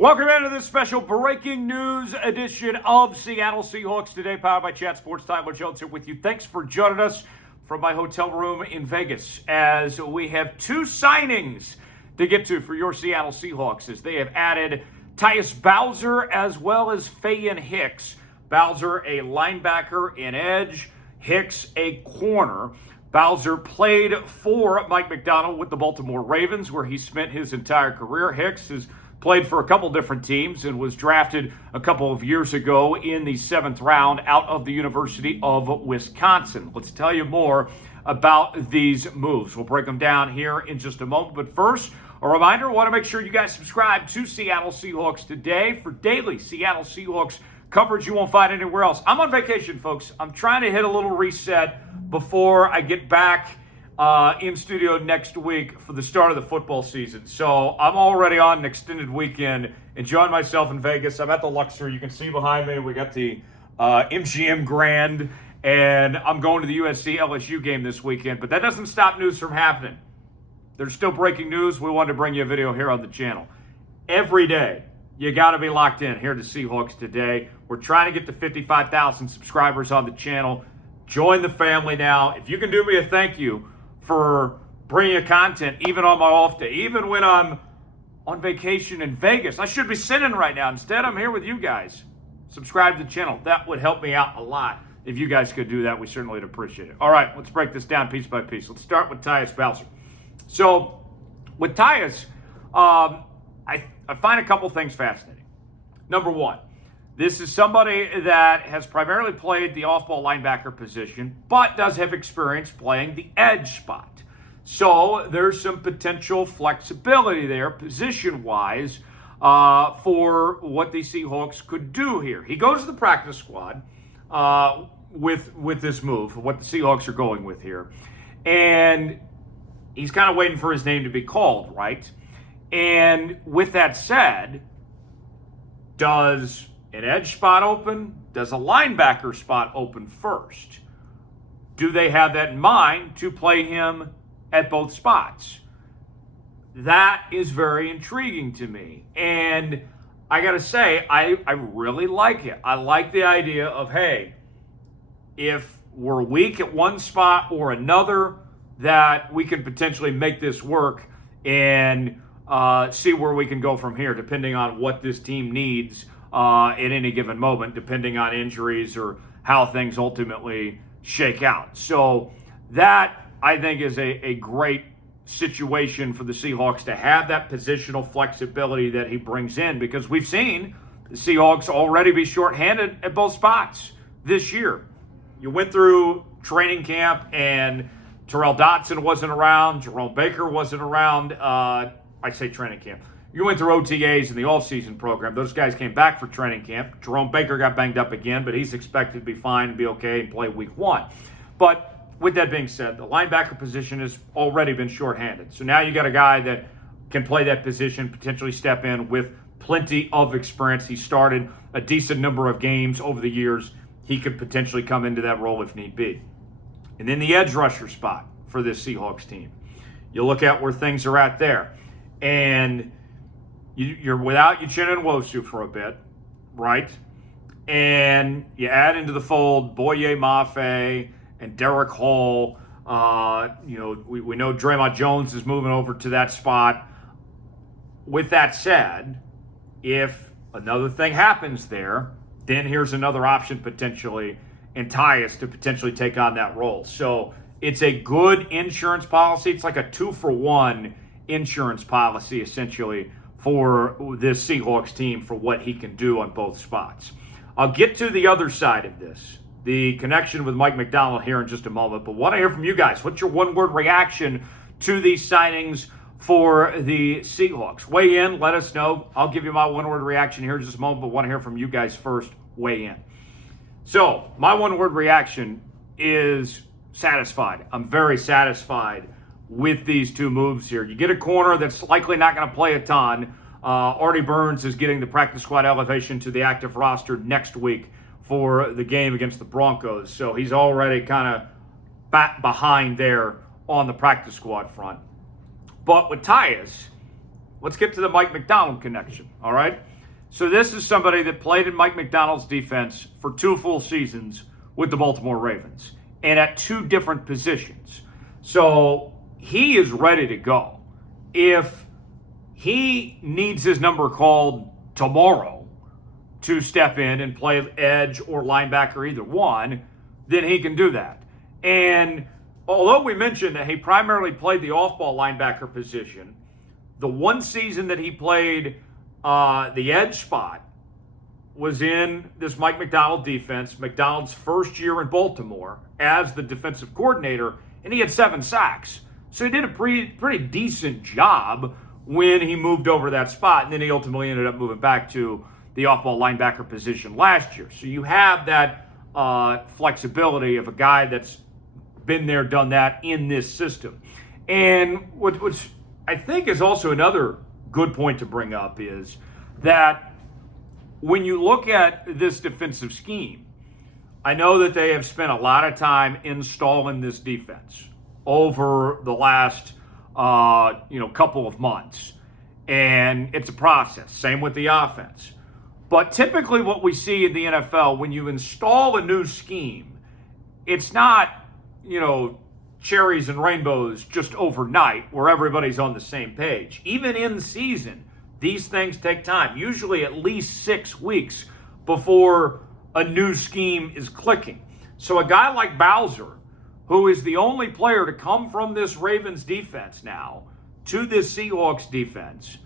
Welcome into this special breaking news edition of Seattle Seahawks Today, powered by Chat Sports. Tyler Jones here with you. Thanks for joining us from my hotel room in Vegas as we have two signings to get to for your Seattle Seahawks as they have added Tyus Bowser as well as Faian Hicks. Bowser, a linebacker and edge. Hicks, a corner. Bowser played for Mike Macdonald with the Baltimore Ravens, where he spent his entire career. Hicks has played for a couple different teams and was drafted a couple of years ago in the 7th round out of the University of Wisconsin. Let's tell you more about these moves. We'll break them down here in just a moment. But first, a reminder, I want to make sure you guys subscribe to Seattle Seahawks Today for daily Seattle Seahawks coverage you won't find anywhere else. I'm on vacation, folks. I'm trying to hit a little reset before I get back in studio next week for the start of the football season. So I'm already on an extended weekend, enjoying myself in Vegas. I'm at the Luxor. You can see behind me, we got the MGM Grand, and I'm going to the USC LSU game this weekend. But that doesn't stop news from happening. There's still breaking news. We wanted to bring you a video here on the channel. Every day, you got to be locked in here to Seahawks Today. We're trying to get to 55,000 subscribers on the channel. Join the family now. If you can do me a thank you for bringing you content, even on my off day, even when I'm on vacation in Vegas. I should be sitting right now. Instead, I'm here with you guys. Subscribe to the channel. That would help me out a lot. If you guys could do that, we certainly would appreciate it. All right, let's break this down piece by piece. Let's start with Tyus Bowser. So, with Tyus, I find a couple things fascinating. Number one, this is somebody that has primarily played the off-ball linebacker position, but does have experience playing the edge spot. So there's some potential flexibility there, position-wise, for what the Seahawks could do here. He goes to the practice squad with this move, what the Seahawks are going with here. And he's kind of waiting for his name to be called, right? And with that said, does an edge spot open? Does a linebacker spot open first? Do they have that in mind to play him at both spots? That is very intriguing to me. And I got to say, I really like it. I like the idea of, hey, if we're weak at one spot or another, that we can potentially make this work and see where we can go from here, depending on what this team needs at any given moment, depending on injuries or how things ultimately shake out. So that, I think, is a great situation for the Seahawks to have that positional flexibility that he brings in, because we've seen the Seahawks already be shorthanded at both spots this year. You went through training camp and Terrell Dotson wasn't around, Jerome Baker wasn't around. I say training camp. You went through OTAs in the all-season program. Those guys came back for training camp. Jerome Baker got banged up again, but he's expected to be fine and be okay and play week 1. But with that being said, the linebacker position has already been shorthanded. So now you got a guy that can play that position, potentially step in with plenty of experience. He started a decent number of games over the years. He could potentially come into that role if need be. And then the edge rusher spot for this Seahawks team. You look at where things are at there. And you're without Uchenna Nwosa for a bit, right? And you add into the fold Boye Mafe and Derek Hall. We know Draymond Jones is moving over to that spot. With that said, if another thing happens there, then here's another option potentially in Tyus to potentially take on that role. So it's a good insurance policy. It's like a 2-for-1 insurance policy, essentially, for this Seahawks team for what he can do on both spots. I'll get to the other side of this, the connection with Mike Macdonald, here in just a moment, but want to hear from you guys. What's your one-word reaction to these signings for the Seahawks? Weigh in, let us know. I'll give you my one-word reaction here in just a moment, but want to hear from you guys first. Weigh in. So, my one-word reaction is satisfied. I'm very satisfied with these two moves here. You get a corner that's likely not going to play a ton. Artie Burns is getting the practice squad elevation to the active roster next week for the game against the Broncos. So he's already kind of back behind there on the practice squad front. But with Tyus, let's get to the Mike Macdonald connection, all right? So this is somebody that played in Mike Macdonald's defense for 2 full seasons with the Baltimore Ravens and at 2 different positions. So he is ready to go. If he needs his number called tomorrow to step in and play edge or linebacker, either one, then he can do that. And although we mentioned that he primarily played the off-ball linebacker position, the one season that he played the edge spot was in this Mike Macdonald defense, Macdonald's first year in Baltimore as the defensive coordinator, and he had 7 sacks. So he did a pretty decent job when he moved over that spot, and then he ultimately ended up moving back to the off-ball linebacker position last year. So you have that flexibility of a guy that's been there, done that in this system. And which I think is also another good point to bring up is that when you look at this defensive scheme, I know that they have spent a lot of time installing this defense over the last couple of months, and it's a process. Same with the offense. But typically what we see in the NFL, when you install a new scheme, it's not, cherries and rainbows just overnight where everybody's on the same page. Even in season, these things take time, usually at least 6 weeks before a new scheme is clicking. So a guy like Bowser, who is the only player to come from this Ravens defense now to this Seahawks defense,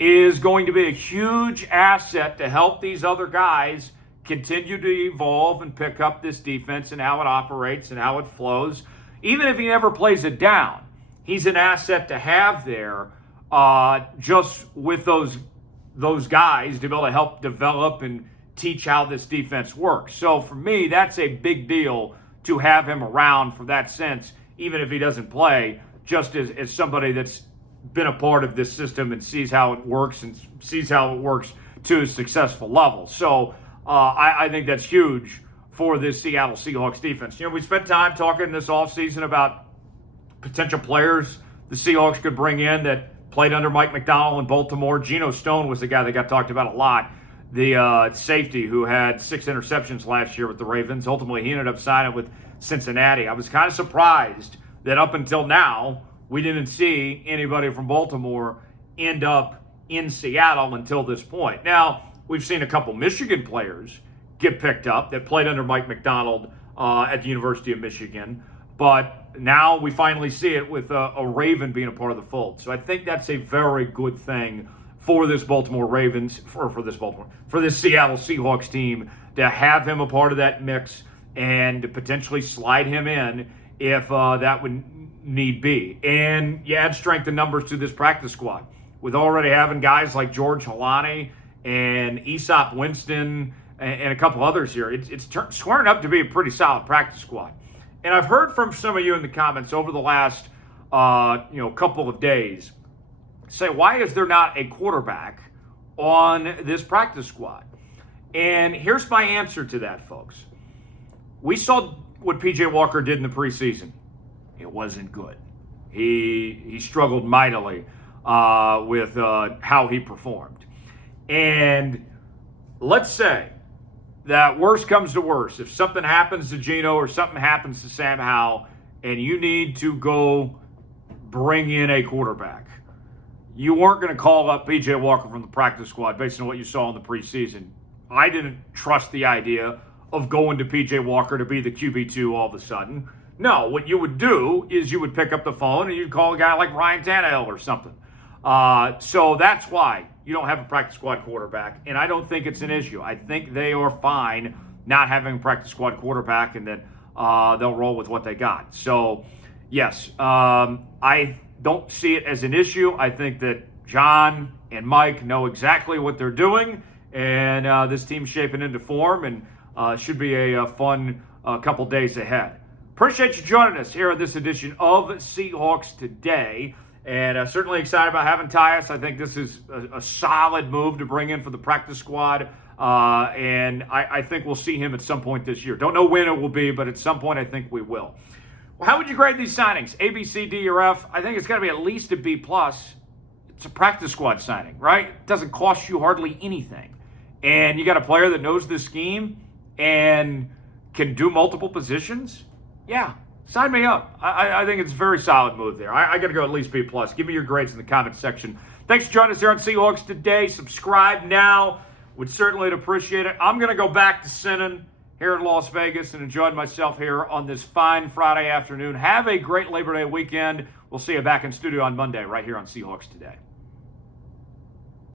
is going to be a huge asset to help these other guys continue to evolve and pick up this defense and how it operates and how it flows. Even if he never plays it down, he's an asset to have there just with those guys to be able to help develop and teach how this defense works. So for me, that's a big deal to have him around for that sense, even if he doesn't play, just as somebody that's been a part of this system and sees how it works and sees how it works to a successful level. So I think that's huge for this Seattle Seahawks defense. We spent time talking this offseason about potential players the Seahawks could bring in that played under Mike Macdonald in Baltimore. Geno Stone was the guy that got talked about a lot, the safety who had 6 interceptions last year with the Ravens. Ultimately, he ended up signing with Cincinnati. I was kind of surprised that up until now, we didn't see anybody from Baltimore end up in Seattle until this point. Now, we've seen a couple Michigan players get picked up that played under Mike Macdonald at the University of Michigan. But now we finally see it with a Raven being a part of the fold. So I think that's a very good thing for this Baltimore Ravens, for this Seattle Seahawks team, to have him a part of that mix and to potentially slide him in if that would need be. And you add strength and numbers to this practice squad with already having guys like George Halani and Aesop Winston and a couple others here. It's squaring up to be a pretty solid practice squad. And I've heard from some of you in the comments over the last couple of days say, why is there not a quarterback on this practice squad? And here's my answer to that, folks. We saw what P.J. Walker did in the preseason. It wasn't good. He struggled mightily with how he performed. And let's say that worst comes to worst. If something happens to Geno or something happens to Sam Howell and you need to go bring in a quarterback, you weren't going to call up P.J. Walker from the practice squad based on what you saw in the preseason. I didn't trust the idea of going to P.J. Walker to be the QB2 all of a sudden. No, what you would do is you would pick up the phone and you'd call a guy like Ryan Tannehill or something. So that's why you don't have a practice squad quarterback, and I don't think it's an issue. I think they are fine not having a practice squad quarterback and that they'll roll with what they got. So, yes, I don't see it as an issue. I think that John and Mike know exactly what they're doing, and this team's shaping into form and should be a fun couple days ahead. Appreciate you joining us here on this edition of Seahawks Today. And certainly excited about having Tyus. I think this is a solid move to bring in for the practice squad. And I think we'll see him at some point this year. Don't know when it will be, but at some point I think we will. Well, how would you grade these signings? A, B, C, D, or F? I think it's got to be at least a B+. It's a practice squad signing, right? It doesn't cost you hardly anything. And you got a player that knows this scheme and can do multiple positions. Yeah, sign me up. I think it's a very solid move there. I got to go at least B+. Give me your grades in the comment section. Thanks for joining us here on Seahawks Today. Subscribe now. Would certainly appreciate it. I'm going to go back to sinning here in Las Vegas and enjoying myself here on this fine Friday afternoon. Have a great Labor Day weekend. We'll see you back in studio on Monday right here on Seahawks Today.